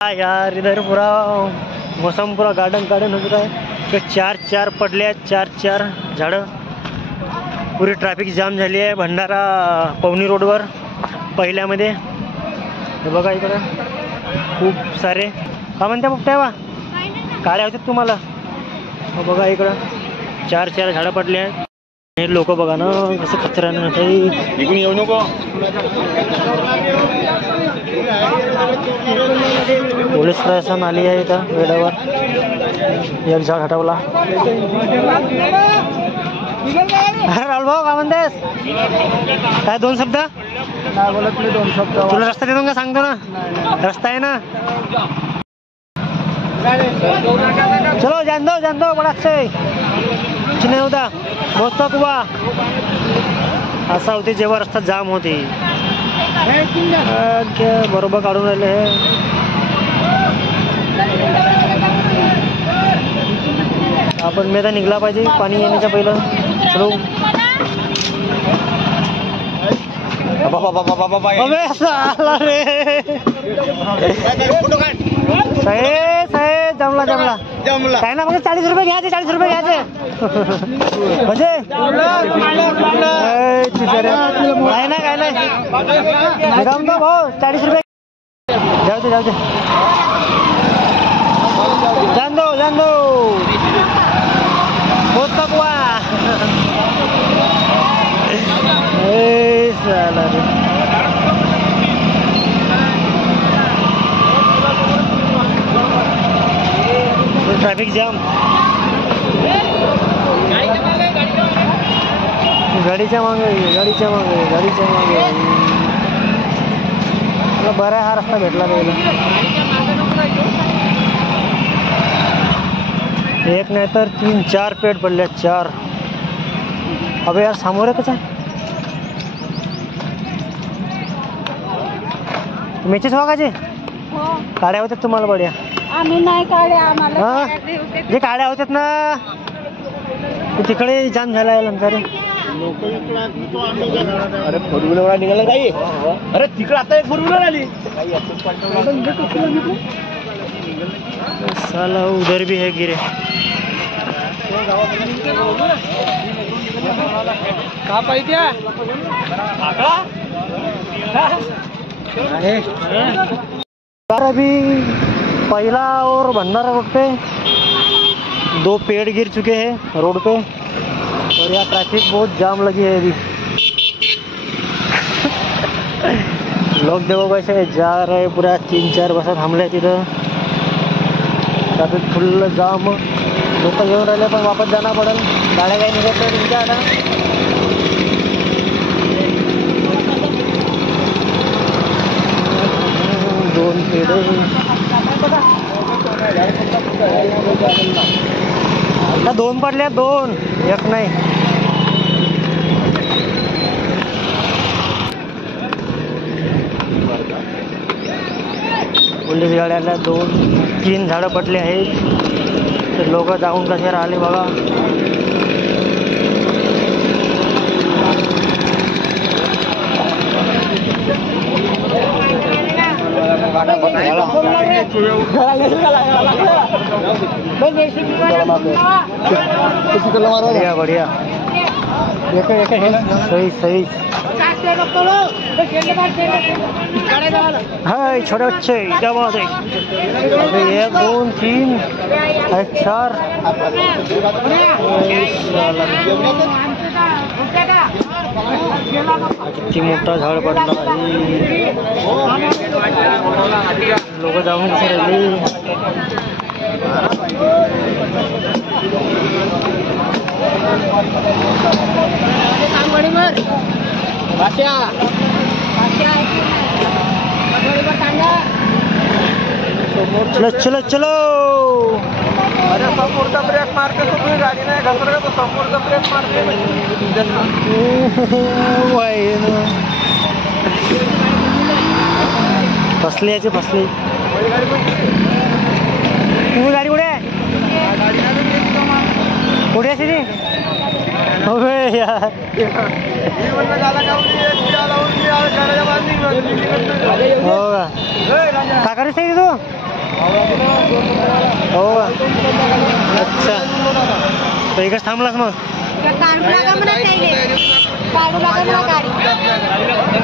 यार इधर पूरा मौसम पूरा गार्डन हो चुका है। तो चार पडले आहेत, चार झाडं। पुरी ट्रॅफिक जाम झाली आहे भंडारा पवनी रोडवर पहिल्यामध्ये। हे बघा इकडे खूप सारे का म्हणते बघताय बा काळे होते तुम्हाला। बघा इकडं चार झाडं पडले आहेत। हे लोक बघा ना कसं कचऱ्यानं इकडून येऊ नको। पोलीस प्रशासन आली आहे इथं वेळेवर। एक झाड हटवला। राहुल भाऊ का म्हणतेस काय दोन शब्द नाही बोलत मी दोन शब्द। तुला रस्ता देतो का सांगतो ना रस्ता आहे ना। चलो जान दो बड़ा से चिन्ह होता मोजता कुवा असा होते जेव्हा रस्ता जाम होते। बरोबर काढून राहिले हे। आपण मेदा निघला पाहिजे पाणी येण्याच्या पहिलं। चलो जमला काय ना मग 40 रुपये घ्यायचे 40 रुपये घ्यायचे म्हणजे काय ना काय नाही जमतो भाऊ 40 रुपये जाऊ दे जान दो बहुत पकवा साला रे। ट्रैफिक जाम गाडीच्या मागे बरा हा रस्ता भेटला पहिला। एक नाही तर 3-4 पेट पडले 4। अबे यार समोर आहे कसं मेचेच वागायचे काड्या होत्यात तुम्हाला बड्या। आम्ही नाही काढ्या आम्हाला जे काड्या होत्यात ना तिकडे जाम झाला आहे नंतर। अरे फोर व्हीलर निघाला काही। अरे तिकडे आता एक फोर व्हीलर आली साला उधर भी है गिरे। का पाहिजे अभी पहला और भंडारा रोड पे 2 पेड़ गिर चुके हैं रोड पे और यहाँ ट्रैफिक बहुत जाम लगी है अभी। लोग देखो कैसे जा रहे पूरा 3-4 बस थांबले तिथं। ट्रॅफिक फुल जाम लोक घेऊन राहिले पण वापस जाना पडेल गाड्या काही निघत नाही तुमच्या आता। 2 पेढे आता 2 पडल्या 2 एक नाही। पोलीस गाड्याला 2-3 झाडं पडले आहेत। तर लोक जाऊन कसे राहिले बघा। बढ़िया सही हाय छोटे बच्चे क्या बात है। 1 2 3 4 किती मोठा झाड पडला लोक जाऊन कसे राहिले। चलो अरे समोरचा ब्रेक मारते तुम्ही गाडी नाही घसरत तो समोरचा ब्रेक मारते फसली तुम्ही गाडी कुठे आहे कुठे असे ती अबे यार हो का काय करायचं तू हो अच्छा, तर एकच थांबलास मग. काढू लागा म्हणा त्याले, काढू लागा म्हणा गाडी.